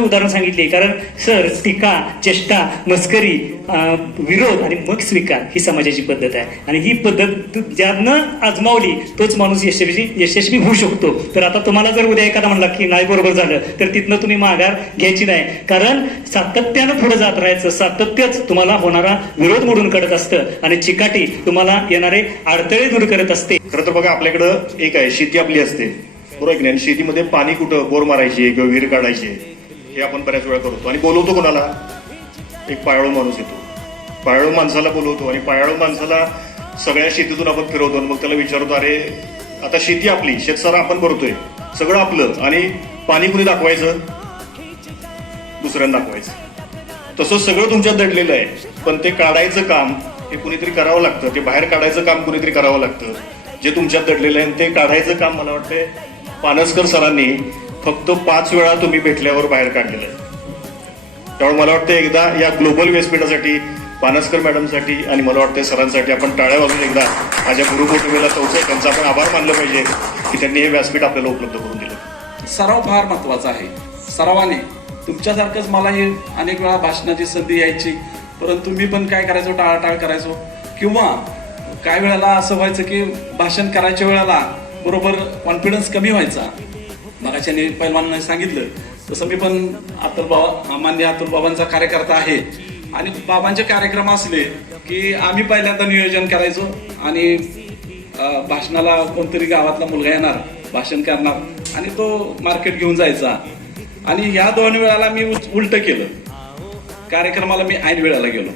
मी उदाहरण सांगितले, कारण सर टीका, चेष्टा, मस्करी, विरोध आणि मग स्वीकार ही समाजाची पद्धत आहे. आणि ही पद्धत ज्यानं आजमावली तोच माणूस यशस्वी होऊ शकतो. तर आता तुम्हाला जर उद्या एखादा म्हणला की नाही बरोबर झालं, तर तिथनं तुम्ही माघार घ्यायची नाही, कारण सातत्यानं पुढे जात राहायचं. सातत्यच तुम्हाला होणारा विरोध मोडून काढत असतं आणि चिकाटी तुम्हाला येणारे अडथळे दूर करत असते. खरं तर बघा, आपल्याकडं एक आहे, शेती आपली असते, बरोबर की नाही. शेतीमध्ये पाणी कुठं बोर मारायची किंवा विहीर काढायची हे आपण बऱ्याच वेळा करतो. आणि बोलवतो कोणाला? एक पायाळू माणूस येतो, पायाळू माणसाला बोलवतो आणि पायाळू माणसाला सगळ्या शेतीतून आपण फिरवतो. मग त्याला विचारतो, अरे आता शेती आपली, शेतसारा आपण करतोय, सगळं आपलं, आणि पाणी कुणी दाखवायचं? दुसऱ्यांना दाखवायचं. तसं सगळं तुमच्यात दडलेलं आहे, पण ते काढायचं काम हे कुणीतरी करावं लागतं. ते बाहेर काढायचं काम कुणीतरी करावं लागतं. जे तुमच्यात दडलेलं आहे ते काढायचं काम मला वाटतंय पानसकर सरांनी फक्त 5 वेळा तुम्ही भेटल्यावर बाहेर काढलेलं आहे. त्यामुळे मला वाटतं एकदा या ग्लोबल व्यासपीठासाठी, पानसकर मॅडमसाठी आणि मला वाटतं सरांसाठी आपण टाळ्या वाजून एकदा माझ्या गुरुपौर्णिमेला त्यांचा आपण आभार मानलं पाहिजे की त्यांनी हे व्यासपीठ आपल्याला उपलब्ध करून दिलं. सराव फार महत्वाचा आहे. सरावाने तुमच्यासारखंच मला हे अनेक वेळा भाषणाची संधी यायची, परंतु मी पण काय करायचो, टाळाटाळ करायचो. किंवा काय वेळेला असं व्हायचं की भाषण करायच्या वेळेला बरोबर कॉन्फिडन्स कमी व्हायचा. मगाच्याने पहिलवानाने सांगितलं तसं मी पण मान्य अतुल बाबांचा कार्यकर्ता आहे. आणि बाबांचे कार्यक्रम असले की आम्ही पहिल्यांदा नियोजन करायचो आणि भाषणाला कोणतरी गावातला मुलगा येणार, भाषण करणार आणि तो मार्केट घेऊन जायचा. आणि या 2 वेळाला मी उलट केलं. कार्यक्रमाला मी ऐन वेळाला गेलो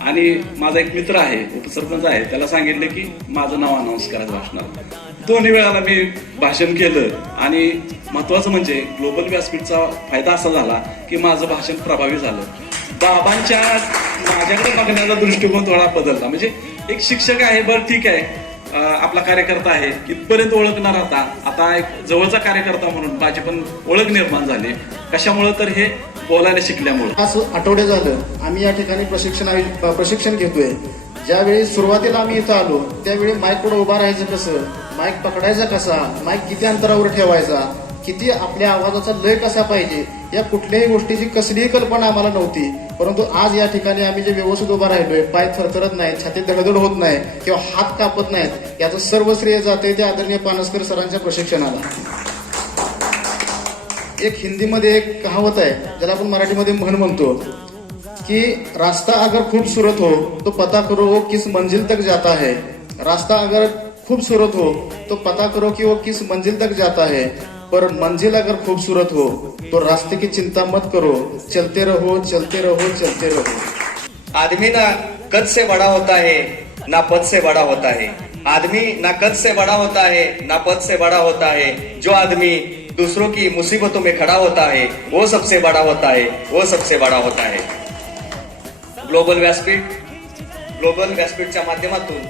आणि माझा एक मित्र आहे, उपसरपंच आहे, त्याला सांगितलं की माझं नाव अनाऊन्स करायचं भाषणाला. 2 वेळाला मी भाषण केलं. आणि महत्वाचं म्हणजे ग्लोबल व्यासपीठचा फायदा असा झाला की माझं भाषण प्रभावी झालं. बाबांच्या माझ्याकडे बघण्याचा दृष्टिकोन थोडा बदलला. म्हणजे एक शिक्षक आहे, बरं ठीक आहे, आपला कार्यकर्ता आहे, इथपर्यंत ओळखणार. आता एक जवळचा कार्यकर्ता म्हणून माझी पण ओळख निर्माण झाली. कशामुळं? तर हे बोलायला शिकल्यामुळं. असं आठवडे झालं आम्ही या ठिकाणी प्रशिक्षण घेतोय. ज्यावेळी सुरुवातीला आम्ही इथं आलो त्यावेळी माईक पुढे उभा राहायचं कसं, माईक पकडायचा कसा, माईक किती अंतरावर ठेवायचा, किती आपल्या आवाजाचा लय कसा पाहिजे, या कुठल्याही गोष्टीची कसलीही कल्पना आम्हाला नव्हती. परंतु आज या ठिकाणी आम्ही जे व्यवस्थित उभा राहिलोय, पाय थरथरत नाही, छातीत धडधड होत नाही किंवा हात कापत नाहीत, याचं सर्व श्रेय जाते त्या आदरणीय पानसकर सरांच्या प्रशिक्षणाला. एक हिंदीमध्ये एक कहावत आहे ज्याला आपण मराठीमध्ये म्हण म्हणतो की रास्ता अगर खूबसूरत हो तो पता करो वो किस मंजिल तक जाता है. रास्ता अगर खूबसूरत हो तो पता करो कि वो किस मंजिल तक जाता है, पर मंजिल अगर खूबसूरत हो तो रास्ते की चिंता मत करो, चलते रहो चलते रहो चलते रहो. आदमी ना कद से बड़ा होता है ना पद से बड़ा होता है. आदमी ना कद से बड़ा होता है ना पद से बड़ा होता है. जो आदमी दूसरों की मुसीबतों में खड़ा होता है वो सबसे बड़ा होता है, वो सबसे बड़ा होता है. ग्लोबल व्यासपीठच्या माध्यमातून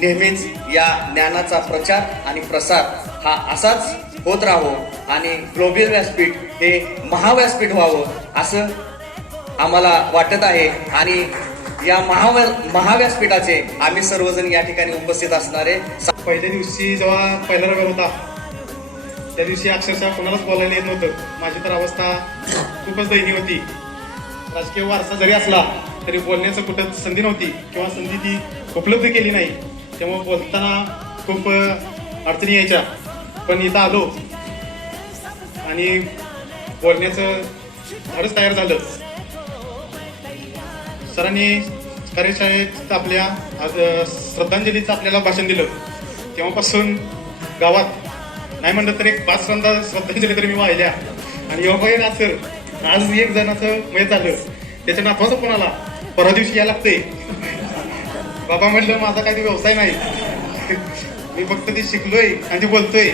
नेहमीच या ज्ञानाचा प्रचार आणि प्रसार हा असाच होत राहो आणि ग्लोबल व्यासपीठ हे महाव्यासपीठ व्हावं असं आम्हाला वाटत आहे. आणि या महाव्यासपीठाचे आम्ही सर्वजण या ठिकाणी उपस्थित असणारे. पहिल्या दिवशी जेव्हा पहिला रविवार होता त्या दिवशी अक्षरशः कोणालाच बोलायला येत नव्हतं. माझी तर अवस्था खूपच दयनीय होती. राजकीय वारसा जरी असला तरी बोलण्याचं कुठं संधी नव्हती किंवा संधी ती उपलब्ध केली नाही. त्यामुळे बोलताना खूप अडचणी यायच्या. पण इथं आलो आणि बोलण्याचं धाडस तयार झालं. सरांनी कार्यशाळेत आपल्या श्रद्धांजलीचं आपल्याला भाषण दिलं. तेव्हापासून गावात नाही म्हणलं तर एक 5 श्रद्धांजली तरी मी वाहिल्या. आणि योगायोग सर आज एक जणाचं मय झालं, त्याच्या नातवाचं कोणाला परवा दिवशी यायला लागते. बाबा म्हटलं माझा काही व्यवसाय नाही, मी फक्त ती शिकलोय आणि ती बोलतोय.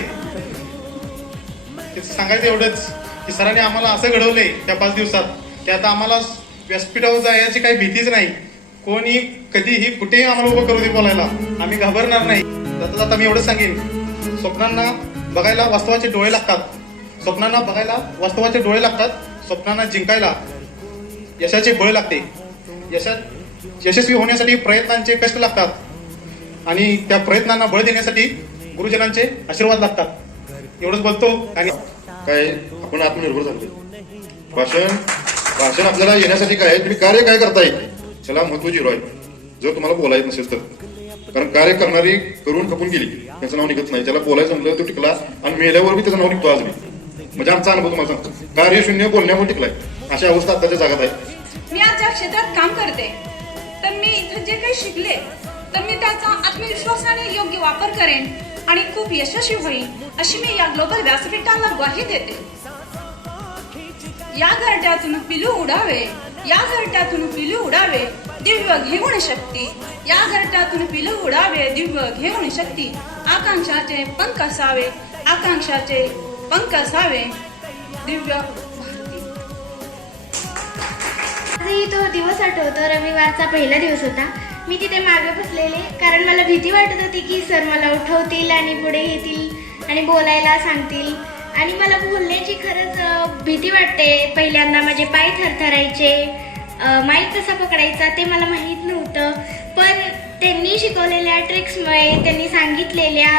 त्याचं सांगायचं एवढंच की सरांनी आम्हाला असं घडवलंय त्या 5 दिवसात की आता आम्हाला व्यासपीठावर जायची काही भीतीच नाही. कोणी कधीही कुठेही आम्हाला उभं करू दे बोलायला, आम्ही घाबरणार नाही. जाता जाता मी एवढंच सांगेन, स्वप्नांना बघायला वास्तवाचे डोळे लागतात. स्वप्नांना बघायला वास्तवाचे डोळे लागतात. स्वप्नांना जिंकायला यशाचे बळ लागते. यशस्वी होण्यासाठी प्रयत्नांचे कष्ट लागतात आणि त्या प्रयत्नांना बळ देण्यासाठी गुरुजनांचे आशीर्वाद लागतात. एवढंच बोलतो आणि काय आपण आत्मनिर्भर झालो. भाषण आपल्याला येण्यासाठी काय आहे, तुम्ही कार्य काय करताय त्याला महत्व झिरो आहे. जर तुम्हाला बोलायचं नसेल तर, कारण कार्य करणारी करून खपून गेली त्याचं नाव निघत नाही. त्याला बोलायचं म्हणलं तो टिकला आणि मेल्यावर बी त्याचं नाव निघतो आज मी. म्हणजे आमचा अनुभव तुम्हाला सांगतो, कार्य शून्य बोलण्यामुळे टिकलाय. अशी अवस्था आताच्या जगात आहे. मी आज ज्या क्षेत्रात काम करते तर मी इथं जे काही शिकले तर मी त्याचा आत्मविश्वासाने योग्य वापर करेन आणि खूप यशस्वी होईल अशी मी या ग्लोबल व्यासपीठाला ग्वाही देते. या घरट्यातून पिलू उडावे, या घरट्यातून पिलू उडावे दिव्य घेऊन शक्ती, या घरट्यातून पिलू उडावे दिव्य घेऊन शक्ती. आकांक्षाचे पंख असावे, आकांक्षाचे पंख असावे दिव्य भारती. आजही तो दिवस आठवतो. रविवारचा पहिला दिवस होता. मी तिथे मागे बसलेले, कारण मला भीती वाटत होती की सर मला उठवतील आणि पुढे येतील आणि बोलायला सांगतील. आणि मला बोलण्याची खरंच भीती वाटते. पहिल्यांदा माझे पाय थरथरायचे. माईक कसा पकडायचा ते मला माहीत नव्हतं. पण त्यांनी शिकवलेल्या ट्रिक्समुळे, त्यांनी सांगितलेल्या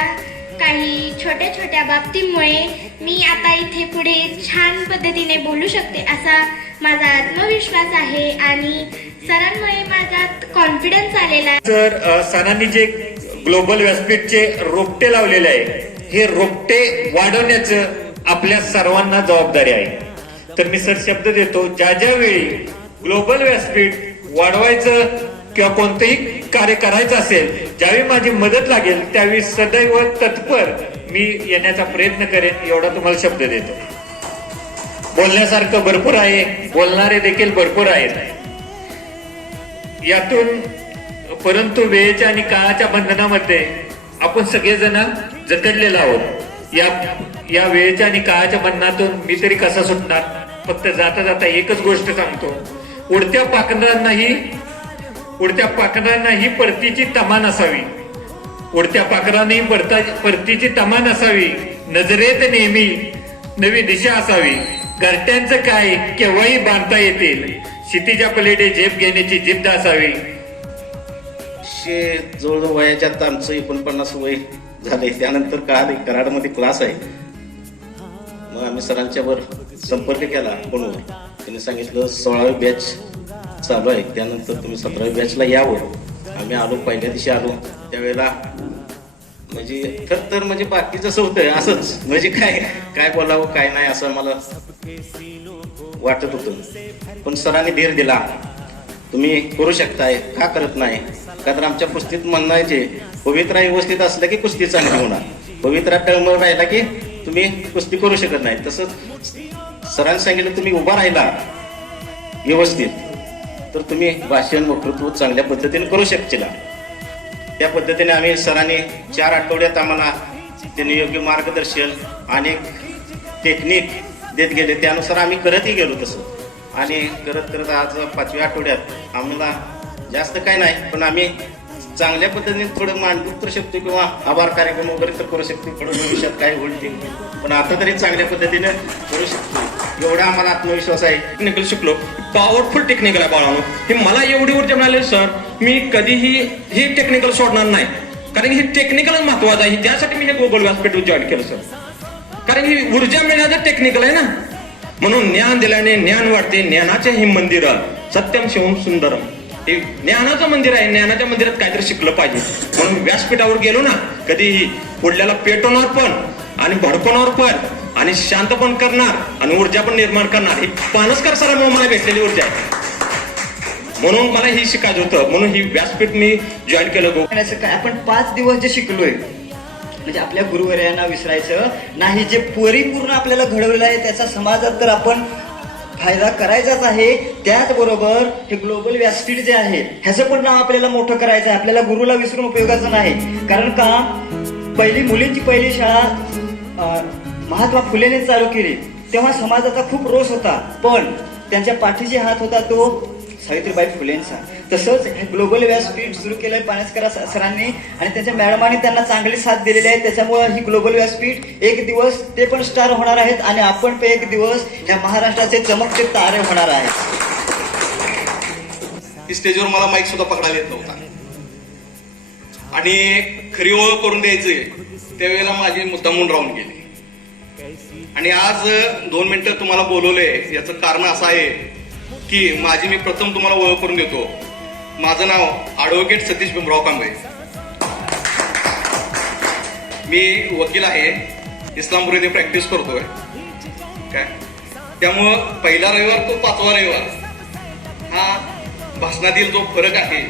काही छोट्या छोट्या बाबतीमुळे मी आता इथे पुढे छान पद्धतीने बोलू शकते असा माझा आत्मविश्वास आहे. आणि सरांमुळे माझ्यात कॉन्फिडन्स आलेला आहे. तर सरांनी जे ग्लोबल व्यासपीठचे रोपटे लावलेले आहे, हे रोपटे वाढवण्याचं आपल्या सर्वांना जबाबदारी आहे. तर मी सर शब्द देतो, ज्या ज्या वेळी ग्लोबल व्यासपीठ वाढवायचं किंवा कोणतंही कार्य करायचं असेल, ज्यावेळी माझी मदत लागेल त्यावेळी सदैव तत्पर मी येण्याचा प्रयत्न करेन, एवढा तुम्हाला शब्द देतो. बोलण्यासारखं भरपूर आहे, बोलणारे देखील भरपूर आहेत यातून, परंतु वेळेच्या आणि काळाच्या बंधनामध्ये आपण सगळेजण जखडलेलो आहोत. या वेळेच्या आणि काळाच्या बंधनातून मी तरी कसा सुटणार. फक्त जाता जाता एकच गोष्ट सांगतो, उडत्या पाखरांनाही परतीची तमा नसावी. उडत्या पाखरांनाही परतीची तमा नसावी. नजरेत नेहमी नवी दिशा असावी. घरट्यांचं काय केव्हाही बांधता येतील. क्षितिजा पलीकडे झेप घेण्याची जिद्द असावी. जवळजवळ वयाच्या आता आमचं 49 वय झाले. त्यानंतर कळाले कराडमध्ये क्लास आहे. मग आम्ही सरांच्या वर संपर्क केला फोनवर. त्यांनी सांगितलं 16वी बॅच चालू आहे, त्यानंतर तुम्ही 17वी बॅचला यावं. आम्ही आलो, पहिल्या दिवशी आलो त्यावेळेला म्हणजे तर म्हणजे बाकी जसं होतं असंच, म्हणजे काय बोलावं काय नाही असं मला वाटत होतं. पण सरांनी धीर दिला, तुम्ही करू शकताय, का करत नाही. का तर आमच्या कुस्तीत म्हणायचे, पवित्रा व्यवस्थित असलं की कुस्ती चांगली होणार, पवित्रा टळमळ राहिला की तुम्ही कुस्ती करू शकत नाही. तसंच सरांनी सांगितलं, तुम्ही उभा राहिला व्यवस्थित तर तुम्ही भाषण वक्तृत्व चांगल्या पद्धतीने करू शकशील. त्या पद्धतीने आम्ही सरांनी 4 आठवड्यात आम्हाला त्यांनी योग्य मार्गदर्शन आणि टेक्निक देत गेले. त्यानुसार आम्ही करतही गेलो तसं. आणि करत आज 5व्या आठवड्यात आम्हाला जास्त काय नाही, पण आम्ही चांगल्या पद्धतीने थोडं मांडू तर शकतो किंवा आभार कार्यक्रम वगैरे तर करू शकतो. थोडं भविष्यात काय होईल ते, पण आता तरी चांगल्या पद्धतीने करू शकतो एवढा आम्हाला आत्मविश्वास आहे. टेक्निकल शिकलो, पॉवरफुल टेक्निकल आहे बाळांनो. हे मला एवढी ऊर्जा मिळाली सर, मी कधीही हे टेक्निकल सोडणार नाही. कारण हे टेक्निकलच महत्वाचं आहे. त्यासाठी मी हे ग्लोबल व्यासपीठ जॉईन केलं सर. कारण ही ऊर्जा मिळण्याचं टेक्निकल आहे ना. म्हणून ज्ञान दिल्याने ज्ञान वाढते. ज्ञानाचे हे मंदिर सत्यम शिवम सुंदरम, हे ज्ञानाचं मंदिर आहे. ज्ञानाच्या मंदिरात काहीतरी शिकलं पाहिजे. म्हणून व्यासपीठावर गेलो ना, कधीही पुढल्याला पेटवणार पण आणि भडकवणार पण आणि शांत पण करणार आणि ऊर्जा पण निर्माण करणार. ही पानसकर सरांमुळे मला भेटलेली ऊर्जा आहे. म्हणून मला ही शिकायचं होतं, म्हणून ही व्यासपीठ मी जॉईन केलं. आपण 5 दिवस जे शिकलोय म्हणजे आपल्या गुरुवर्यांना विसरायचं नाही. जे परिपूर्ण आपल्याला घडवलेलं आहे त्याचा समाजात तर आपण फायदा करायचाच आहे. त्याचबरोबर हे ग्लोबल व्यासपीठ जे आहे ह्याचं पण नाव आपल्याला मोठं करायचं आहे. आपल्याला गुरुला विसरून उपयोगाचं नाही. कारण का मुलींची पहिली शाळा महात्मा फुलेने चालू केली तेव्हा समाजाचा खूप रोष होता, पण त्यांच्या पाठीशी हात होता तो सावित्रीबाई फुलेंचा. तसंच हे ग्लोबल व्यासपीठ सुरू केलंय पानसकर सरांनी आणि त्यांच्या मॅडमांनी त्यांना चांगली साथ दिलेली आहे. त्याच्यामुळे ही ग्लोबल व्यासपीठ एक दिवस ते पण स्टार होणार आहेत आणि आपण पण एक दिवस ह्या महाराष्ट्राचे चमकते तारे होणार आहेत. स्टेजवर मला माईक सुद्धा पकडायला येत नव्हता आणि खरी ओळख करून द्यायची त्यावेळेला माझे मुद्दामून राहून गेले. आणि आज 2 मिनिटं तुम्हाला बोलवले याचं कारण असं आहे की माझी मी प्रथम तुम्हाला ओळख करून देतो. माझं नाव ॲडव्होकेट सतीश भीमराव कांबळे. मी वकील आहे, इस्लामपूर येथे प्रॅक्टिस करतोय. काय त्यामुळं पहिला रविवार तो 5वा रविवार हा भाषणातील जो फरक आहे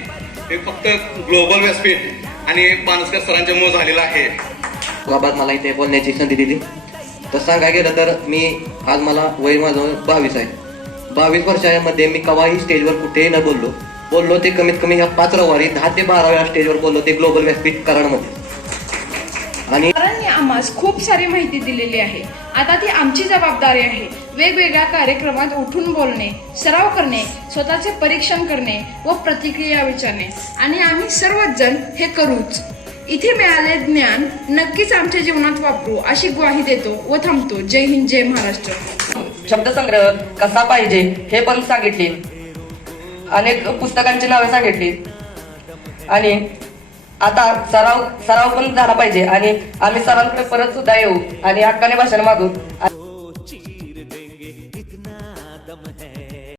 ते फक्त ग्लोबल व्यासपीठ आणि पानसकर सरांच्यामुळे झालेला आहे. बाबा मला इथे बोलण्याची संधी दिली. तर सांगायला गेलं तर मी आज मला वय माझं 22 आहे. 22 वर्षामध्ये मी केव्हाही स्टेजवर कुठेही न बोललो ते कमीत कमी या 5 रविवारी 10 ते 12 वेळा स्टेजवर बोललो ते ग्लोबल व्यासपीठ कराडमध्ये. आणि सरांनी आम्हाला खूप सारी माहिती दिलेली आहे. आता ती आमची जबाबदारी आहे. वेगवेगळ्या कार्यक्रमात उठून बोलणे, सराव करणे, स्वतःचे परीक्षण करणे व प्रतिक्रिया विचारणे आणि आम्ही सर्वच जण हे करूच. इथे मिळाले ज्ञान नक्कीच आमच्या जीवनात वापरू अशी ग्वाही देतो व थांबतो. जय हिंद, जय महाराष्ट्र. शब्दसंग्रह कसा पाहिजे हे पण सांगितले. अनेक पुस्तकांची नावे सांगितली आणि आता सराव पण झाला पाहिजे आणि आम्ही सरांकडे परत सुद्धा येऊ आणि हक्काने भाषण मागू.